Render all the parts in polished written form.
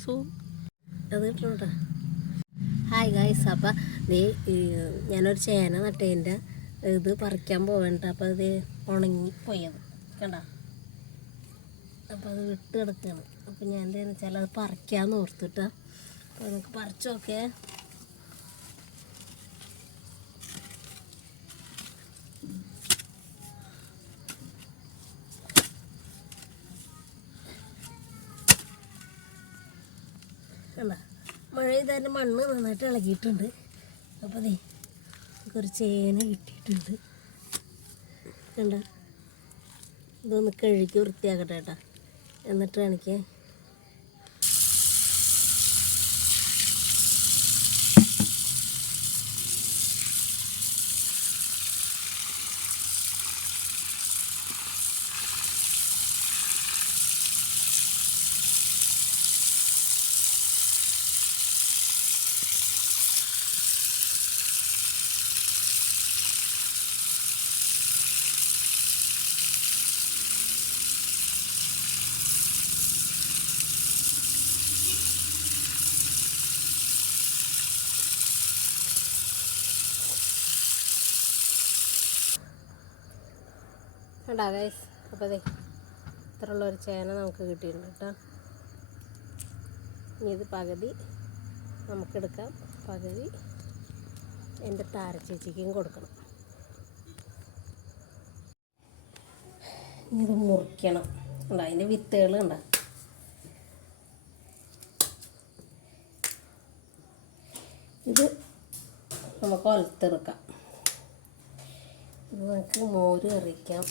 So അത് കിട്ടണോട്ടാ. Hi guys, അപ്പം ഞാനൊരു ചേന നട്ടതിൻ്റെ ഇത് പറിക്കാൻ പോകണ്ട. അപ്പോൾ അത് ഉണങ്ങിപ്പോയത് കണ്ട. അപ്പോൾ അത് വിട്ട് കിടക്കുകയാണ്. അപ്പോൾ ഞാൻ എന്താണെന്ന് വെച്ചാൽ അത് പറിക്കാമെന്ന് ഓർത്തിട്ടാ. അപ്പോൾ നമുക്ക് പറിച്ചു നോക്കേ. കണ്ട, മഴ ചെയ്തതിൻ്റെ മണ്ണ് നന്നായിട്ട് ഇളകിയിട്ടുണ്ട്. അപ്പോൾ അതേ നമുക്കൊരു ചേന കിട്ടിയിട്ടുണ്ട്. കണ്ട, ഇതൊന്ന് കഴുകി വൃത്തിയാക്കട്ടെ കേട്ടോ, എന്നിട്ട് എനിക്ക് കണ്ടാ ഗൈസ്. അപ്പോൾ അതെ ഇത്രയുള്ളൊരു ചേന നമുക്ക് കിട്ടിയിട്ടുണ്ട് കേട്ടോ. ഇനി ഇത് പകുതി നമുക്കെടുക്കാം, പകുതി എൻ്റെ താരച്ചേച്ചിക്കും കൊടുക്കണം. ഇനി ഇത് മുറിക്കണം. ഉണ്ടോ അതിൻ്റെ വിത്തുകൾ ഉണ്ടോ. ഇത് നമുക്ക് ഒലത്തെടുക്കാം. ഇത് നമുക്ക് മോര് കറിക്കാം.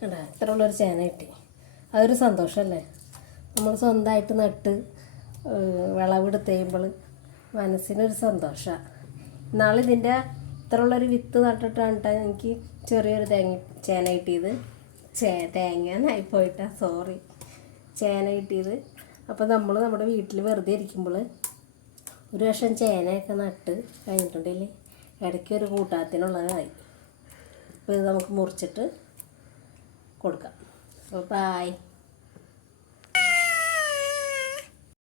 കണ്ടോ ഇത്ര ഉള്ളൊരു ചേന കിട്ടി. അതൊരു സന്തോഷമല്ലേ. നമ്മൾ സ്വന്തമായിട്ട് നട്ട് വിളവെടുത്ത് കഴിയുമ്പോൾ മനസ്സിനൊരു സന്തോഷമാണ്. നാളിതിൻ്റെ ഇത്ര ഉള്ളൊരു വിത്ത് നട്ടിട്ടാണ് കേട്ടോ എനിക്ക് ചെറിയൊരു ചേന കിട്ടിയത്. തേങ്ങ പോയിട്ടാ, സോറി, ചേന കിട്ടിയത്. അപ്പോൾ നമ്മൾ നമ്മുടെ വീട്ടിൽ വെറുതെ ഇരിക്കുമ്പോൾ ഒരു വർഷം ചേനയൊക്കെ നട്ട് കഴിഞ്ഞിട്ടുണ്ടെങ്കിൽ ഇടയ്ക്ക് ഒരു കൂട്ടാത്തിനുള്ളതായി. അപ്പോൾ ഇത് നമുക്ക് മുറിച്ചിട്ട് കൊടുക്കാം. അപ്പോൾ ബായ്.